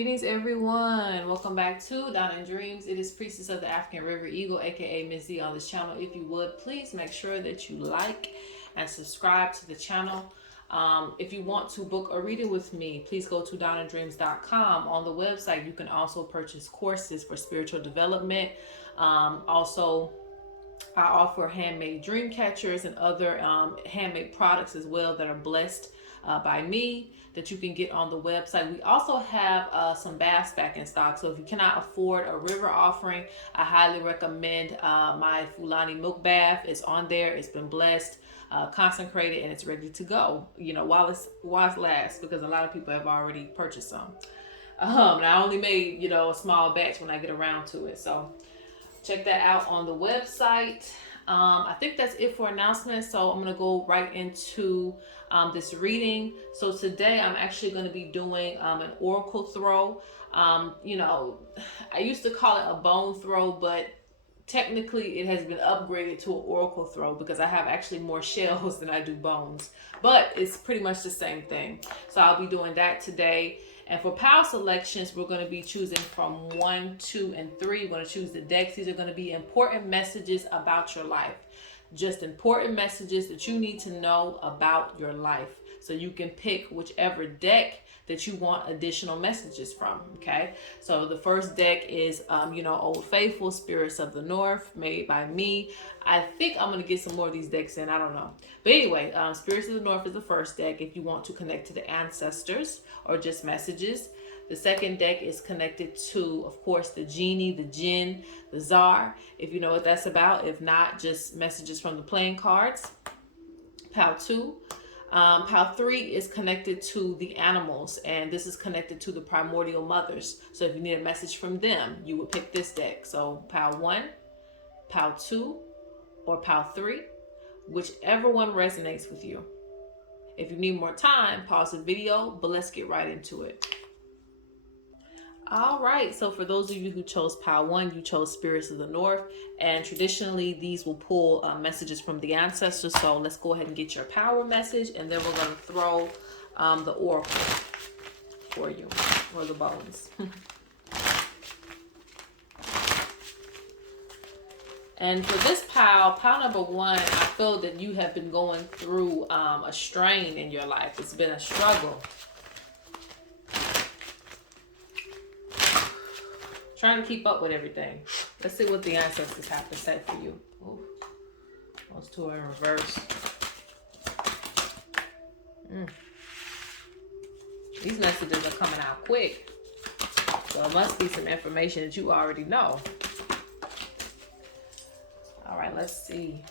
Greetings, everyone. Welcome back to Down in Dreams. It is Priestess of the African River Eagle, aka Ms.Z, on this channel. If you would, please make sure that you like and subscribe to the channel. If you want to book a reading with me, please go to downinDreams.com. On the website, you can also purchase courses for spiritual development. Also, I offer handmade Dreamcatchers and other handmade products as well that are blessed by me that you can get on the website. We also have some baths back in stock. So if you cannot afford a river offering, I highly recommend my Fulani milk bath. It's on there. It's been blessed, consecrated, and it's ready to go. You know, while it lasts, because a lot of people have already purchased some. And I only made, a small batch when I get around to it. So check that out on the website. I think that's it for announcements. So I'm going to go right into this reading. So today I'm actually going to be doing an oracle throw. I used to call it a bone throw, but technically it has been upgraded to an oracle throw because I have actually more shells than I do bones. But it's pretty much the same thing. So I'll be doing that today. And for power selections, we're going to be choosing from 1, 2, and 3. We're going to choose the decks. These are going to be important messages about your life. Just important messages that you need to know about your life. So you can pick whichever deck that you want additional messages from, okay? So the first deck is, Old Faithful, Spirits of the North, made by me. I think I'm going to get some more of these decks in. I don't know. But anyway, Spirits of the North is the first deck if you want to connect to the ancestors or just messages. The second deck is connected to, of course, the genie, the jinn, the czar, if you know what that's about. If not, just messages from the playing cards. Pile 2. Pile 3 is connected to the animals, and this is connected to the primordial mothers. So if you need a message from them, you would pick this deck. So Pile 1, Pile 2, or Pile 3, whichever one resonates with you. If you need more time, pause the video, but let's get right into it. All right, so for those of you who chose Pile 1, you chose Spirits of the North, and traditionally these will pull messages from the ancestors. So let's go ahead and get your power message, and then we're going to throw the oracle for you, or the bones. And for this pile number 1, I feel that you have been going through a strain in your life. It's been a struggle. Trying to keep up with everything. Let's see what the ancestors have to say for you. Ooh, those two are in reverse. These messages are coming out quick. So it must be some information that you already know. All right, let's see.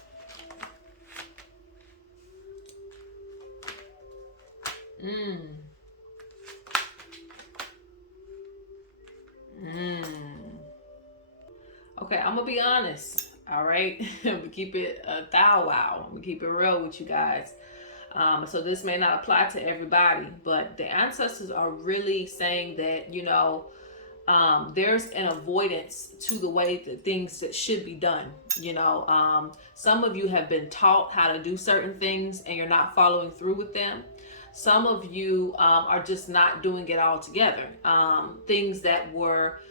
Okay, I'm gonna be honest. All right, I'm gonna keep it a thou wow. I'm gonna keep it real with you guys. So this may not apply to everybody, but the ancestors are really saying that there's an avoidance to the way that things that should be done. Some of you have been taught how to do certain things and you're not following through with them. Some of you are just not doing it all together. Things that were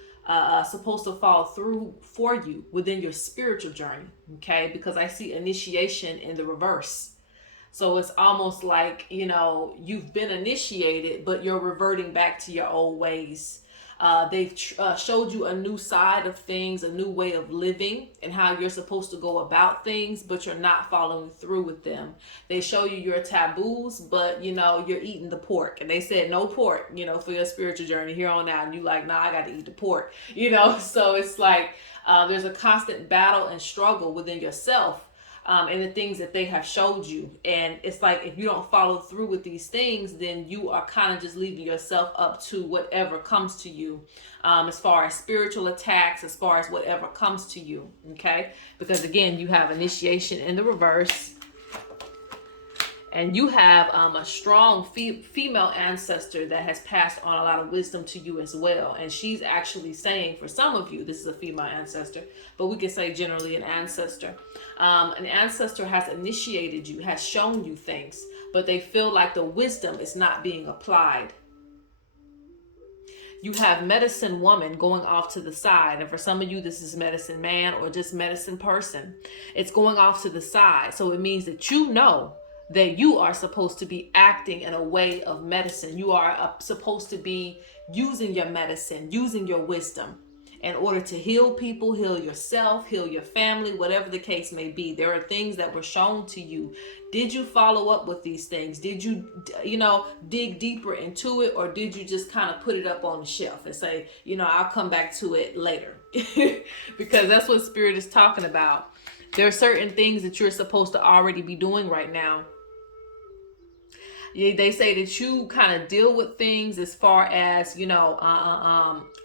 supposed to fall through for you within your spiritual journey, okay? Because I see initiation in the reverse. So it's almost like, you've been initiated, but you're reverting back to your old ways. They've showed you a new side of things, a new way of living, and how you're supposed to go about things, but you're not following through with them. They show you your taboos, but you're eating the pork, and they said no pork, for your spiritual journey here on out, and you like, nah, I got to eat the pork, So it's like there's a constant battle and struggle within yourself. And the things that they have showed you. And it's like, if you don't follow through with these things, then you are kind of just leaving yourself up to whatever comes to you, as far as spiritual attacks, as far as whatever comes to you, okay? Because again, you have initiation in the reverse. And you have a strong female ancestor that has passed on a lot of wisdom to you as well. And she's actually saying, for some of you, this is a female ancestor, but we can say generally an ancestor. An ancestor has initiated you, has shown you things, but they feel like the wisdom is not being applied. you have medicine woman going off to the side. And for some of you, this is medicine man or just medicine person. It's going off to the side. So it means that you know that you are supposed to be acting in a way of medicine. You are supposed to be using your medicine, using your wisdom in order to heal people, heal yourself, heal your family, whatever the case may be. There are things that were shown to you. Did you follow up with these things? Did you, dig deeper into it? Or did you just kind of put it up on the shelf and say, I'll come back to it later? Because that's what Spirit is talking about. There are certain things that you're supposed to already be doing right now. They say that you kind of deal with things as far as,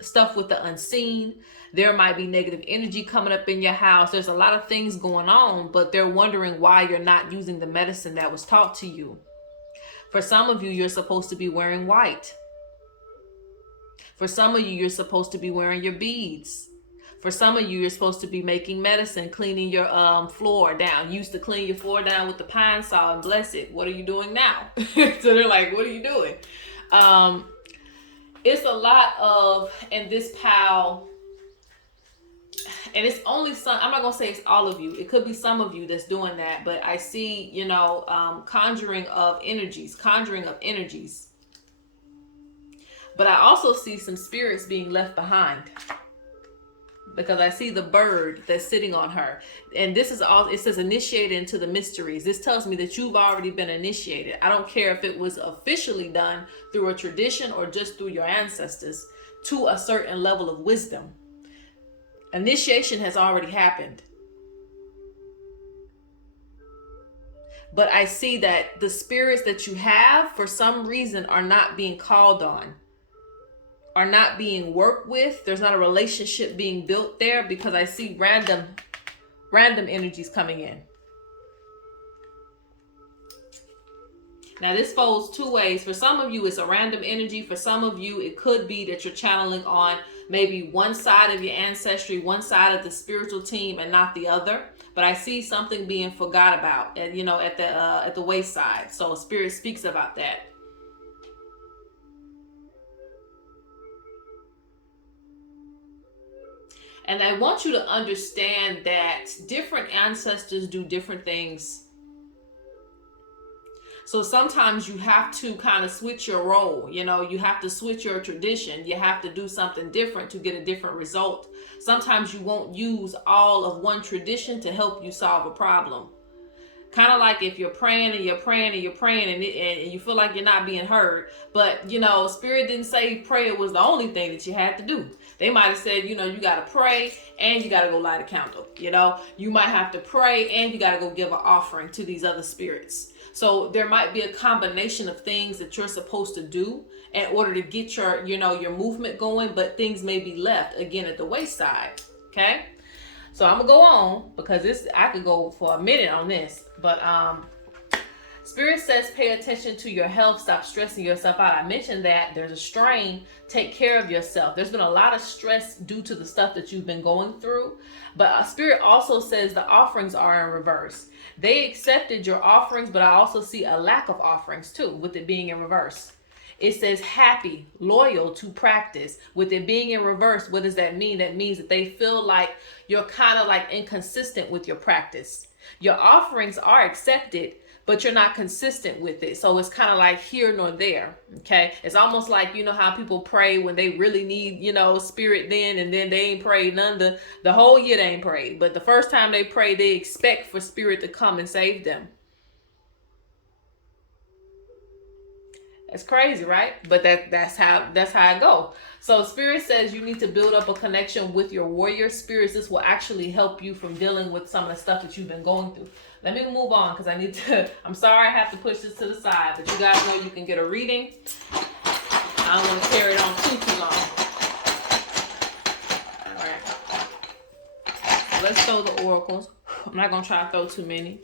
stuff with the unseen. There might be negative energy coming up in your house. There's a lot of things going on, but they're wondering why you're not using the medicine that was taught to you. For some of you, you're supposed to be wearing white. For some of you, you're supposed to be wearing your beads. For some of you, you're supposed to be making medicine, cleaning your floor down. You used to clean your floor down with the pine saw and bless it. What are you doing now? So they're like, what are you doing? It's a lot of, in this pile, and it's only some, I'm not going to say it's all of you. It could be some of you that's doing that. But I see, conjuring of energies. But I also see some spirits being left behind, because I see the bird that's sitting on her. And this is all, it says initiated into the mysteries. This tells me that you've already been initiated. I don't care if it was officially done through a tradition or just through your ancestors to a certain level of wisdom. Initiation has already happened. But I see that the spirits that you have, for some reason, are not being called on, are not being worked with. There's not a relationship being built there, because I see random energies coming in. Now this folds two ways. For some of you, it's a random energy. For some of you, it could be that you're channeling on maybe one side of your ancestry, one side of the spiritual team, and not the other. But I see something being forgot about, and at the wayside. So Spirit speaks about that. And I want you to understand that different ancestors do different things. So sometimes you have to kind of switch your role. You have to switch your tradition. You have to do something different to get a different result. Sometimes you won't use all of one tradition to help you solve a problem. Kind of like if you're praying and you're praying and you're praying and you feel like you're not being heard. But, Spirit didn't say prayer was the only thing that you had to do. They might have said, you got to pray and you got to go light a candle. You might have to pray and you got to go give an offering to these other spirits. So there might be a combination of things that you're supposed to do in order to get your movement going. But things may be left, again, at the wayside. Okay? So I'm going to go on, because I could go for a minute on this. But Spirit says pay attention to your health. Stop stressing yourself out. I mentioned that there's a strain. Take care of yourself. There's been a lot of stress due to the stuff that you've been going through. But Spirit also says the offerings are in reverse. They accepted your offerings, but I also see a lack of offerings too, with it being in reverse. It says happy, loyal to practice. With it being in reverse, what does that mean? That means that they feel like you're kind of like inconsistent with your practice. Your offerings are accepted, but you're not consistent with it. So it's kind of like here nor there. Okay. It's almost like, how people pray when they really need, Spirit then, and then they ain't prayed none the whole year they ain't prayed. But the first time they pray, they expect for Spirit to come and save them. It's crazy, right? But that's how it goes. So Spirit says you need to build up a connection with your warrior spirits. This will actually help you from dealing with some of the stuff that you've been going through. Let me move on, because I'm sorry I have to push this to the side, but you guys know you can get a reading. I don't want to carry it on too long. All right. So let's throw the oracles. I'm not going to try to throw too many.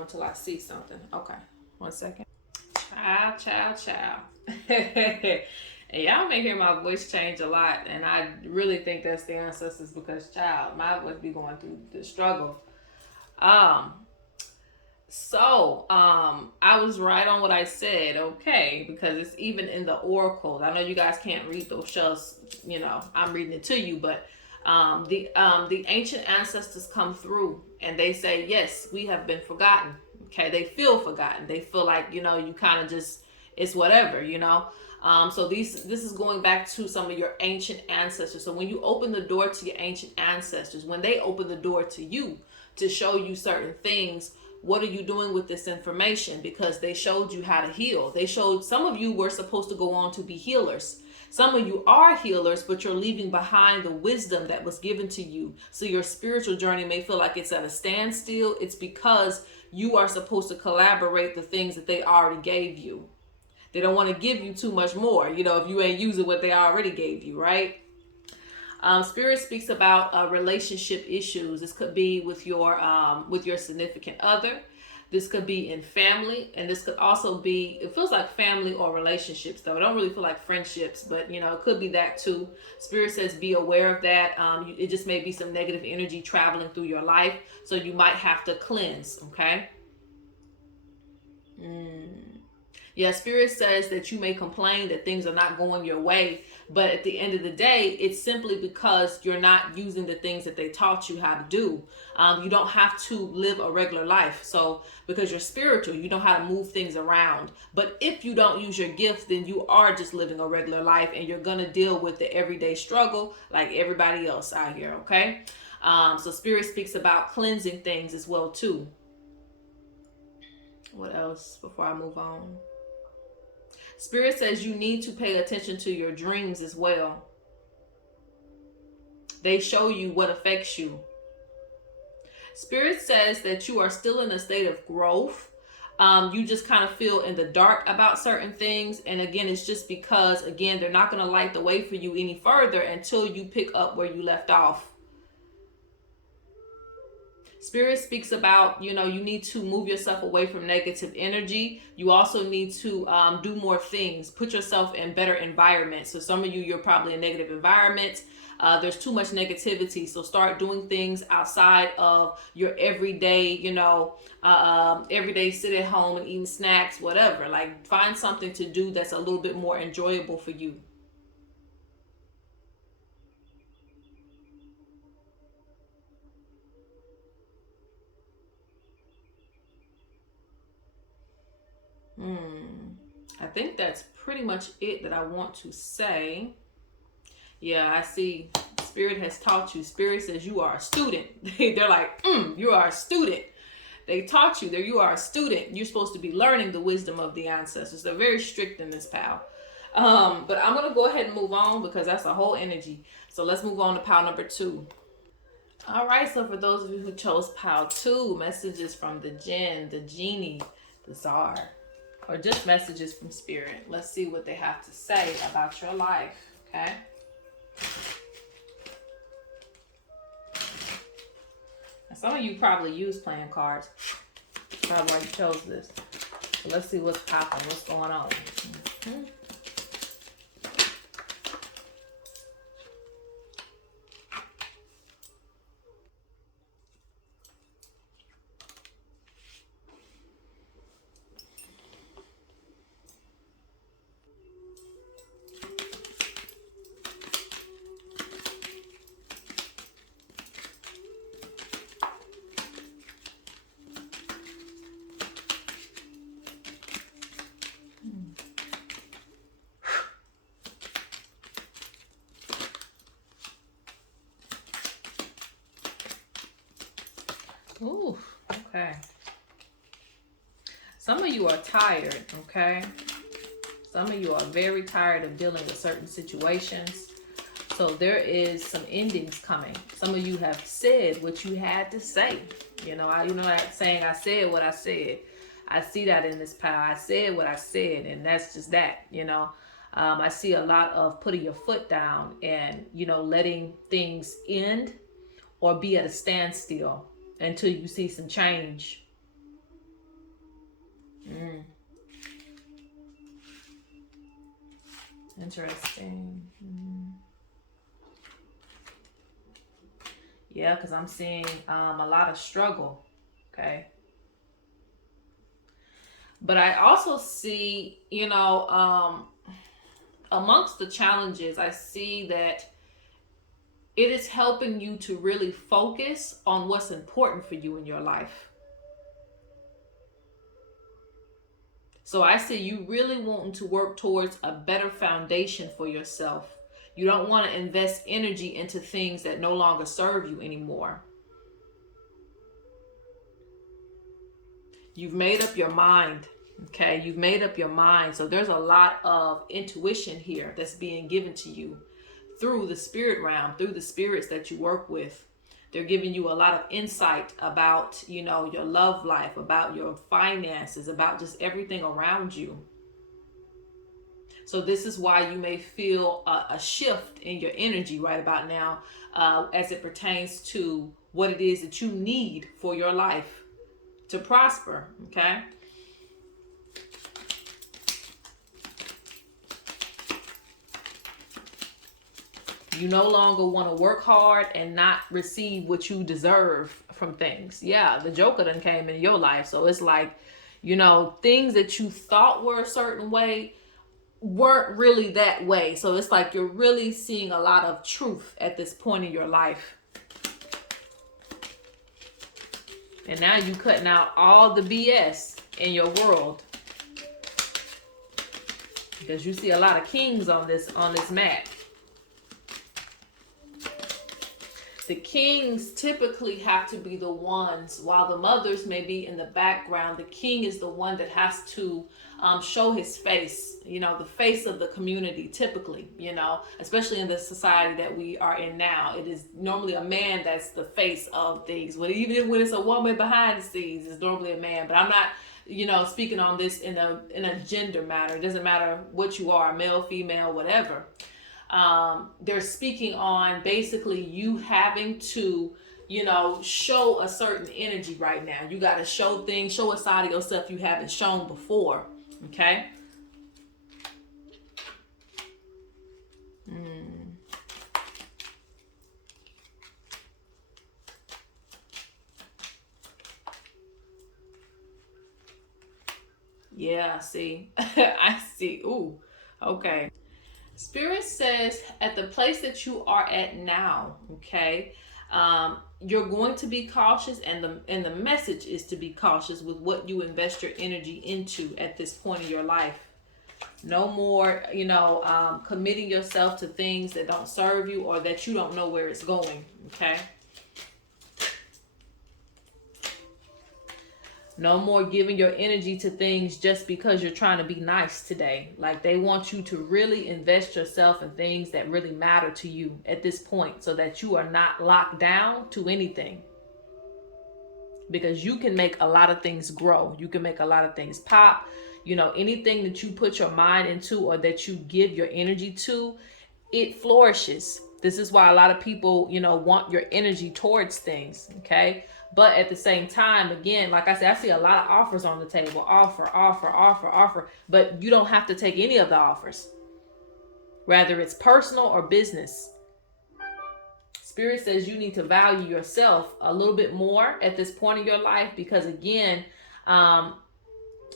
Until I see something. Okay, 1 second. Child. And y'all may hear my voice change a lot, and I really think that's the ancestors because, child, my voice be going through the struggle. Um, I was right on what I said, okay, because it's even in the oracles. I know you guys can't read those shells, you know, I'm reading it to you, but the ancient ancestors come through and they say, yes, we have been forgotten. Okay, they feel forgotten. They feel like, you know, you kind of just, it's whatever, you know. So this is going back to some of your ancient ancestors. So when you open the door to your ancient ancestors, when they open the door to you to show you certain things, what are you doing with this information? Because they showed you how to heal. They showed, some of you were supposed to go on to be healers. Some of you are healers, but you're leaving behind the wisdom that was given to you. So your spiritual journey may feel like it's at a standstill. It's because you are supposed to collaborate the things that they already gave you. They don't want to give you too much more, you know, if you ain't using what they already gave you, right? Spirit speaks about relationship issues. This could be with your significant other. This could be in family, and this could also be, it feels like family or relationships, though. I don't really feel like friendships, but, you know, it could be that too. Spirit says be aware of that. It just may be some negative energy traveling through your life, so you might have to cleanse, okay? Yeah, Spirit says that you may complain that things are not going your way, but at the end of the day, it's simply because you're not using the things that they taught you how to do. You don't have to live a regular life. So because you're spiritual, you know how to move things around. But if you don't use your gifts, then you are just living a regular life, and you're going to deal with the everyday struggle like everybody else out here, okay? So Spirit speaks about cleansing things as well, too. What else before I move on? Spirit says you need to pay attention to your dreams as well. They show you what affects you. Spirit says that you are still in a state of growth. You just kind of feel in the dark about certain things. And again, it's just because, again, they're not going to light the way for you any further until you pick up where you left off. Spirit speaks about, you know, you need to move yourself away from negative energy. You also need to do more things, put yourself in better environments. So some of you, you're probably in negative environments. There's too much negativity. So start doing things outside of your everyday, you know, everyday sit at home and eating snacks, whatever. Like find something to do that's a little bit more enjoyable for you. I think that's pretty much it that I want to say. Yeah, I see Spirit has taught you. Spirit says you are a student. They're like, you are a student. They taught you that you are a student. You're supposed to be learning the wisdom of the ancestors. They're very strict in this, pal. But I'm going to go ahead and move on because that's a whole energy. So let's move on to pile number 2. All right, so for those of you who chose pile 2, messages from the Jinn, the Genie, the Czar, or just messages from Spirit. Let's see what they have to say about your life, okay? Now, some of you probably use playing cards. Probably why you chose this. So let's see what's popping, what's going on. Ooh, okay. Some of you are tired, okay? Some of you are very tired of dealing with certain situations. So there is some endings coming. Some of you have said what you had to say. You know, that saying, I said what I said. I see that in this power. I said what I said, and that's just that, you know. I see a lot of putting your foot down and, you know, letting things end or be at a standstill until you see some change. Interesting. Yeah, because I'm seeing a lot of struggle. Okay. But I also see, amongst the challenges, I see that it is helping you to really focus on what's important for you in your life. So I see you really wanting to work towards a better foundation for yourself. You don't want to invest energy into things that no longer serve you anymore. You've made up your mind. Okay, you've made up your mind. So there's a lot of intuition here that's being given to you through the spirit realm, through the spirits that you work with. They're giving you a lot of insight about, your love life, about your finances, about just everything around you. So this is why you may feel a shift in your energy right about now, as it pertains to what it is that you need for your life to prosper. Okay. You no longer want to work hard and not receive what you deserve from things. Yeah, the Joker done came in your life. So it's like, things that you thought were a certain way weren't really that way. So it's like you're really seeing a lot of truth at this point in your life. And now you cutting out all the BS in your world. Because you see a lot of kings on this mat. The kings typically have to be the ones, while the mothers may be in the background, the king is the one that has to show his face, the face of the community typically, especially in the society that we are in now. It is normally a man that's the face of things. But even when it's a woman behind the scenes, it's normally a man. But I'm not, speaking on this in a gender matter. It doesn't matter what you are, male, female, whatever. They're speaking on basically you having to, show a certain energy right now. You got to show things, show a side of yourself you haven't shown before. Okay. Yeah, see. I see. Ooh, okay. Spirit says at the place that you are at now, okay, you're going to be cautious, and the message is to be cautious with what you invest your energy into at this point in your life. No more, committing yourself to things that don't serve you or that you don't know where it's going, okay? No more giving your energy to things just because you're trying to be nice today. Like, they want you to really invest yourself in things that really matter to you at this point, so that you are not locked down to anything. Because you can make a lot of things grow. You can make a lot of things pop. Anything that you put your mind into or that you give your energy to, it flourishes. This is why a lot of people, want your energy towards things, okay? But at the same time, again, like I said, I see a lot of offers on the table. Offer. But you don't have to take any of the offers. Whether it's personal or business. Spirit says you need to value yourself a little bit more at this point in your life, because again,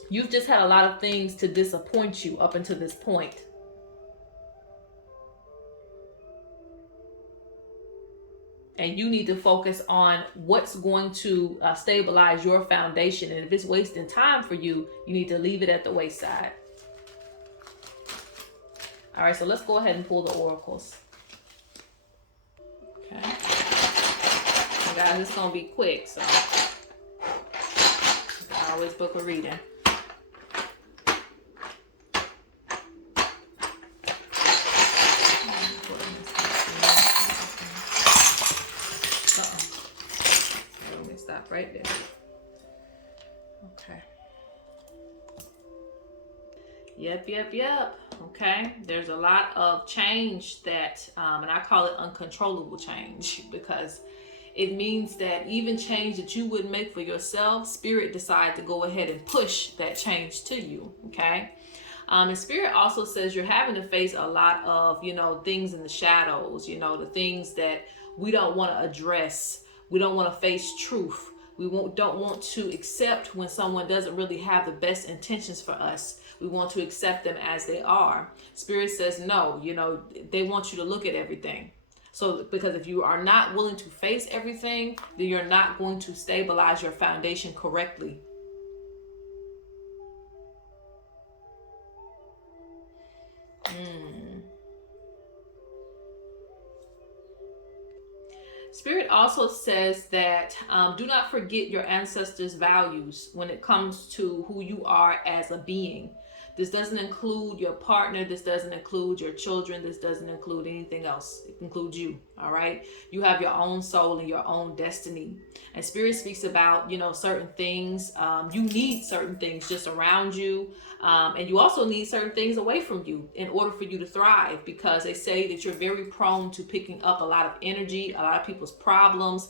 you've just had a lot of things to disappoint you up until this point. And you need to focus on what's going to stabilize your foundation. And if it's wasting time for you, you need to leave it at the wayside. All right, so let's go ahead and pull the oracles. Okay. Guys, it's going to be quick, so I always book a reading. Right there. Okay. Yep. Okay. There's a lot of change that, and I call it uncontrollable change, because it means that even change that you wouldn't make for yourself, Spirit decided to go ahead and push that change to you. Okay. And Spirit also says you're having to face a lot of, things in the shadows, the things that we don't want to address. We don't want to face truth. Don't want to accept when someone doesn't really have the best intentions for us. We want to accept them as they are. Spirit says no, they want you to look at everything. So because if you are not willing to face everything, then you're not going to stabilize your foundation correctly. Spirit also says that do not forget your ancestors' values when it comes to who you are as a being. This doesn't include your partner. This doesn't include your children. This doesn't include anything else. It includes you. All right. You have your own soul and your own destiny. And Spirit speaks about, certain things. You need certain things just around you. And you also need certain things away from you in order for you to thrive, because they say that you're very prone to picking up a lot of energy, a lot of people's problems.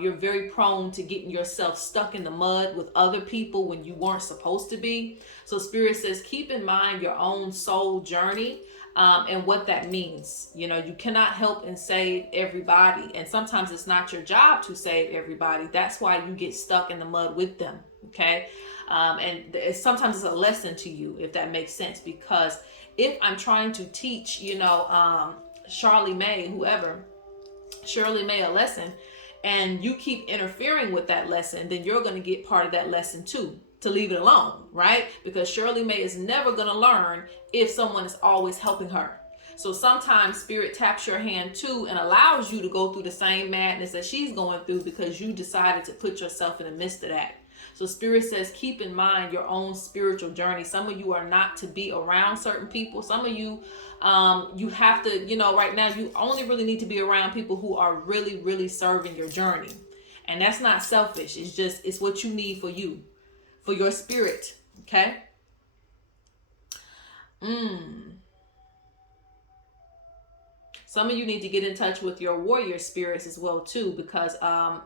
You're very prone to getting yourself stuck in the mud with other people when you weren't supposed to be. So Spirit says, keep in mind your own soul journey and what that means. You cannot help and save everybody. And sometimes it's not your job to save everybody. That's why you get stuck in the mud with them. Okay. And sometimes it's a lesson to you, if that makes sense, because if I'm trying to teach, Shirley May a lesson, and you keep interfering with that lesson, then you're going to get part of that lesson too, to leave it alone, right? Because Shirley May is never going to learn if someone is always helping her. So sometimes Spirit taps your hand too and allows you to go through the same madness that she's going through because you decided to put yourself in the midst of that. So Spirit says, keep in mind your own spiritual journey. Some of you are not to be around certain people. Some of you, you have to, right now, you only really need to be around people who are really, really serving your journey. And that's not selfish. It's what you need for you, for your spirit. Okay. Some of you need to get in touch with your warrior spirits as well too, because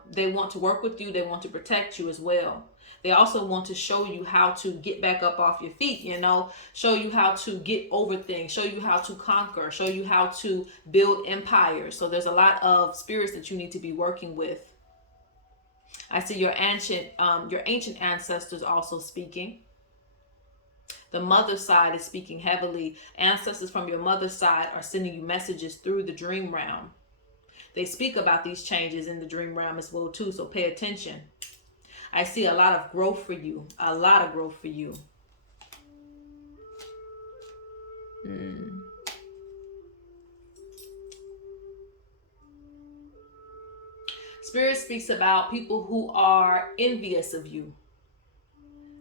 they want to work with you. They want to protect you as well. They also want to show you how to get back up off your feet, show you how to get over things, show you how to conquer, show you how to build empires. So there's a lot of spirits that you need to be working with. I see your ancient ancestors also speaking. The mother's side is speaking heavily. Ancestors from your mother's side are sending you messages through the dream realm. They speak about these changes in the dream realm as well too, so pay attention. I see a lot of growth for you. A lot of growth for you. Spirit speaks about people who are envious of you.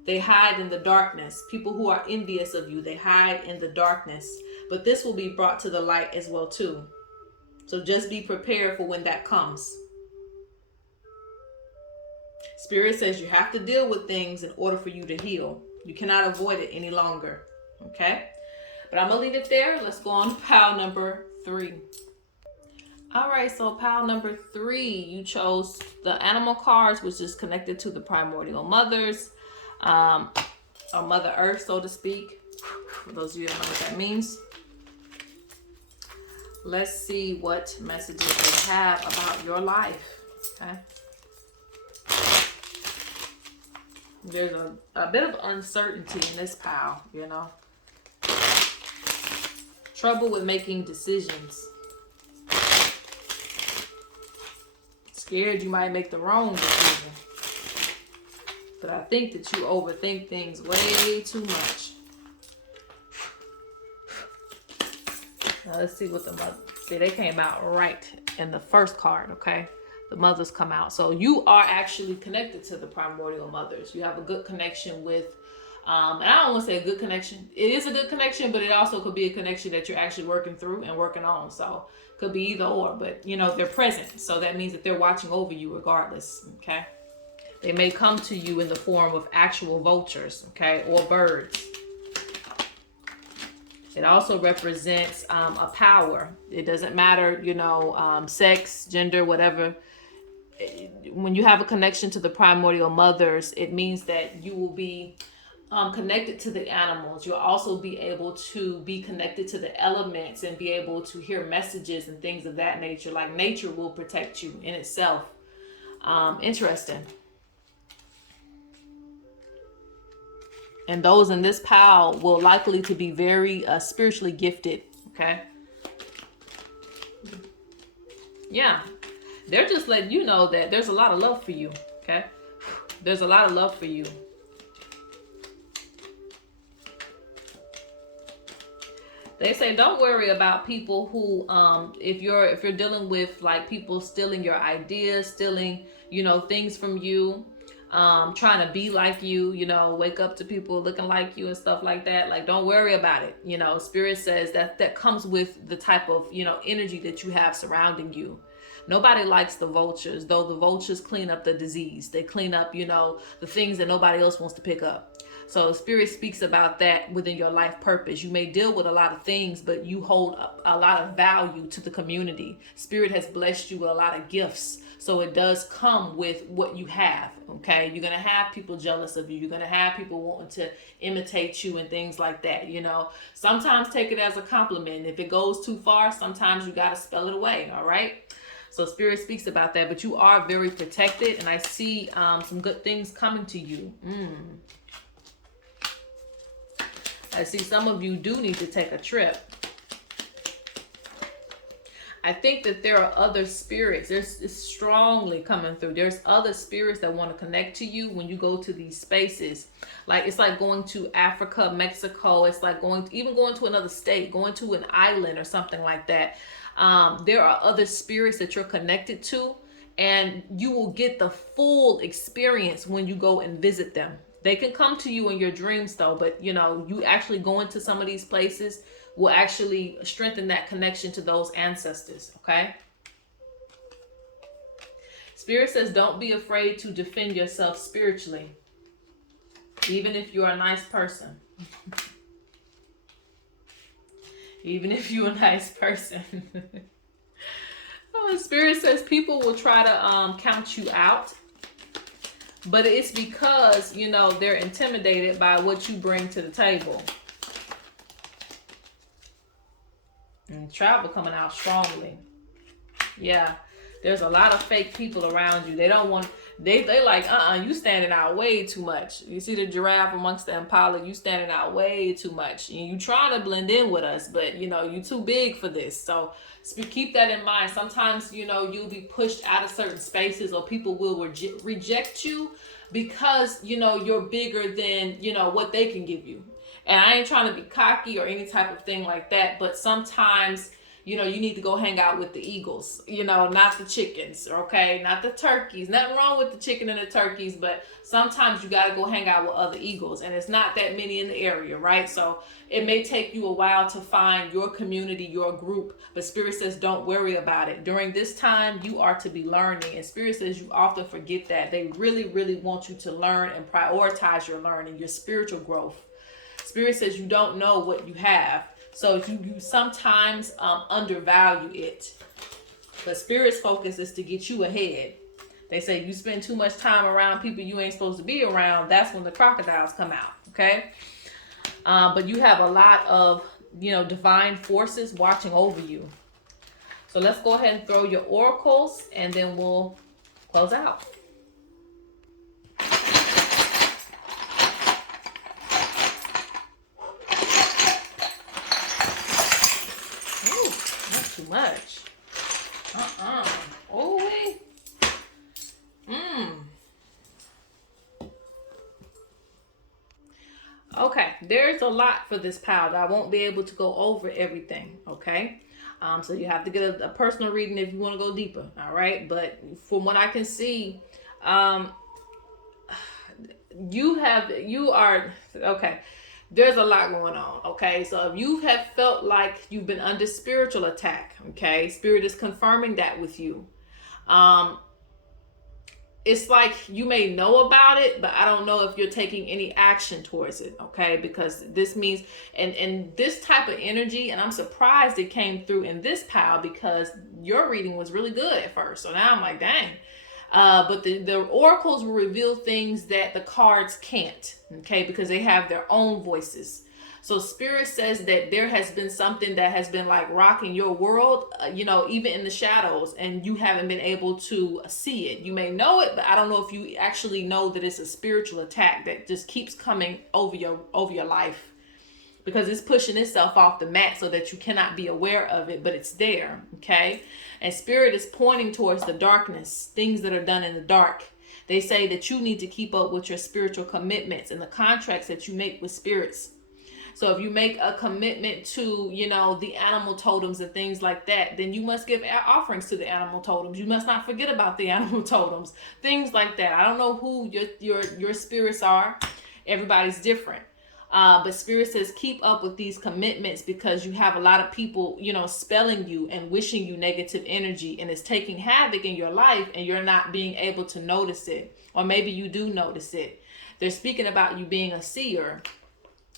They hide in the darkness. People who are envious of you, they hide in the darkness. But this will be brought to the light as well too. So just be prepared for when that comes. Spirit says you have to deal with things in order for you to heal. You cannot avoid it any longer. Okay? But I'm going to leave it there. Let's go on to pile number 3. All right, so pile number 3, you chose the animal cards, which is connected to the primordial mothers, or Mother Earth, so to speak. For those of you that know what that means. Let's see what messages they have about your life. Okay. There's a bit of uncertainty in this pile, Trouble with making decisions. Scared you might make the wrong decision. But I think that you overthink things way too much. Now let's see what the mother... See, they came out right in the first card, okay? The mothers come out. So you are actually connected to the primordial mothers. You have a good connection with, and I don't want to say a good connection. It is a good connection, but it also could be a connection that you're actually working through and working on. So it could be either or, but they're present. So that means that they're watching over you regardless, okay? They may come to you in the form of actual vultures, okay, or birds. It also represents a power. It doesn't matter, sex, gender, whatever. When you have a connection to the primordial mothers, it means that you will be connected to the animals. You'll also be able to be connected to the elements and be able to hear messages and things of that nature. Like nature will protect you in itself. Interesting. And those in this pile will likely to be very spiritually gifted. Okay. Yeah. They're just letting you know that there's a lot of love for you. Okay. There's a lot of love for you. They say don't worry about people who if you're dealing with like people stealing your ideas, stealing, things from you, trying to be like you, wake up to people looking like you and stuff like that. Like, don't worry about it. Spirit says that comes with the type of, energy that you have surrounding you. Nobody likes the vultures, though the vultures clean up the disease. They clean up, the things that nobody else wants to pick up. So Spirit speaks about that within your life purpose. You may deal with a lot of things, but you hold a lot of value to the community. Spirit has blessed you with a lot of gifts. So it does come with what you have, okay? You're going to have people jealous of you. You're going to have people wanting to imitate you and things like that, Sometimes take it as a compliment. If it goes too far, sometimes you got to spell it away, all right? So Spirit speaks about that, but you are very protected, and I see some good things coming to you. I see some of you do need to take a trip. I think that there are other spirits. It's strongly coming through. There's other spirits that want to connect to you when you go to these spaces. Like, it's like going to Africa, Mexico. It's like going to another state, going to an island or something like that. There are other spirits that you're connected to, and you will get the full experience when you go and visit them. They can come to you in your dreams though, but you actually going to some of these places will actually strengthen that connection to those ancestors, okay? Spirit says don't be afraid to defend yourself spiritually, even if you're a nice person. Even if you're a nice person. Spirit says people will try to count you out. But it's because, they're intimidated by what you bring to the table. And travel coming out strongly. Yeah. There's a lot of fake people around you. They don't want, they like, you standing out way too much. You see the giraffe amongst the impala, you standing out way too much. And you trying to blend in with us, but you too big for this. So keep that in mind. Sometimes, you'll be pushed out of certain spaces, or people will reject you because, you're bigger than, what they can give you. And I ain't trying to be cocky or any type of thing like that, but sometimes, you need to go hang out with the eagles, not the chickens, okay? Not the turkeys. Nothing wrong with the chicken and the turkeys, but sometimes you got to go hang out with other eagles, and it's not that many in the area, right? So it may take you a while to find your community, your group, but Spirit says don't worry about it. During this time, you are to be learning, and Spirit says you often forget that. They really, really want you to learn and prioritize your learning, your spiritual growth. Spirit says you don't know what you have. So you sometimes undervalue it. But Spirit's focus is to get you ahead. They say you spend too much time around people you ain't supposed to be around. That's when the crocodiles come out. Okay. But you have a lot of, divine forces watching over you. So let's go ahead and throw your oracles, and then we'll close out. Much. Oh, wait. Okay, there's a lot for this pile. I won't be able to go over everything, okay? So you have to get a personal reading if you want to go deeper, all right? But from what I can see, okay. There's a lot going on, okay? So if you have felt like you've been under spiritual attack, okay? Spirit is confirming that with you. It's like you may know about it, but I don't know if you're taking any action towards it, okay? Because this means, and this type of energy, and I'm surprised it came through in this pile because your reading was really good at first. So now I'm like, dang. But the oracles will reveal things that the cards can't, okay, because they have their own voices. So spirit says that there has been something that has been like rocking your world, even in the shadows, and you haven't been able to see it. You may know it, but I don't know if you actually know that it's a spiritual attack that just keeps coming over your life, because it's pushing itself off the mat so that you cannot be aware of it, but it's there, okay? And spirit is pointing towards the darkness, things that are done in the dark. They say that you need to keep up with your spiritual commitments and the contracts that you make with spirits. So if you make a commitment to, the animal totems and things like that, then you must give offerings to the animal totems. You must not forget about the animal totems, things like that. I don't know who your spirits are. Everybody's different. But spirit says keep up with these commitments, because you have a lot of people, spelling you and wishing you negative energy, and it's taking havoc in your life, and you're not being able to notice it. Or maybe you do notice it. They're speaking about you being a seer.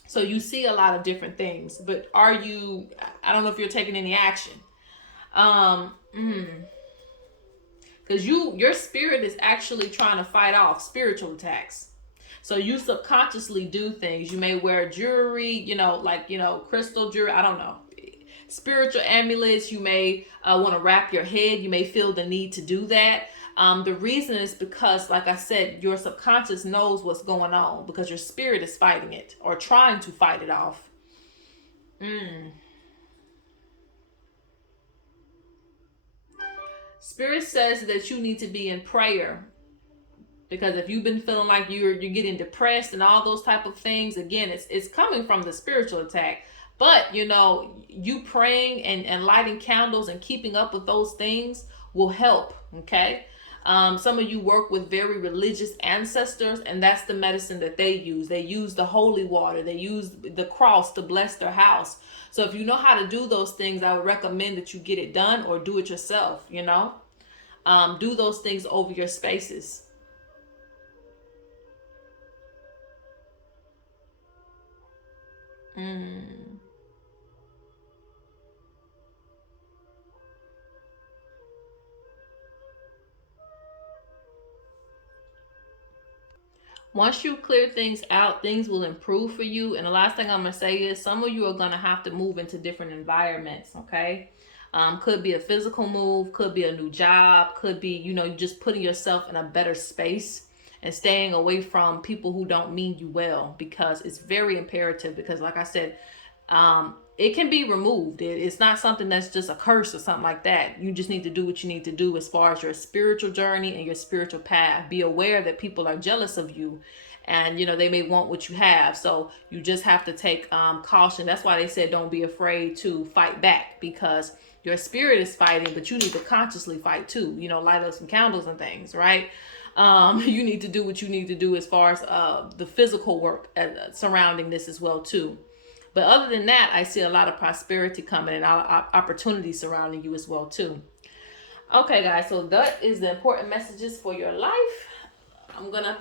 So you see a lot of different things, but I don't know if you're taking any action. Because your spirit is actually trying to fight off spiritual attacks. So you subconsciously do things. You may wear jewelry, crystal jewelry, I don't know. Spiritual amulets, you may want to wrap your head. You may feel the need to do that. The reason is because, like I said, your subconscious knows what's going on, because your spirit is fighting it or trying to fight it off. Spirit says that you need to be in prayer, because if you've been feeling like you're getting depressed and all those type of things, again, it's coming from the spiritual attack. But you praying and lighting candles and keeping up with those things will help. Okay. Some of you work with very religious ancestors, and that's the medicine that they use. They use the holy water. They use the cross to bless their house. So if you know how to do those things, I would recommend that you get it done, or do it yourself. Do those things over your spaces. Once you clear things out, things will improve for you. And the last thing I'm going to say is some of you are going to have to move into different environments, okay? Could be a physical move, could be a new job, could be, just putting yourself in a better space and staying away from people who don't mean you well, because it's very imperative. Because like I said, it can be removed. It's not something that's just a curse or something like that. You just need to do what you need to do as far as your spiritual journey and your spiritual path. Be aware that people are jealous of you, and they may want what you have. So you just have to take caution. That's why they said don't be afraid to fight back, because your spirit is fighting, but you need to consciously fight too. Light up some candles and things, right? You need to do what you need to do as far as the physical work surrounding this as well too. But other than that, I see a lot of prosperity coming and opportunities surrounding you as well too. Okay, guys, so that is the important messages for your life. I'm gonna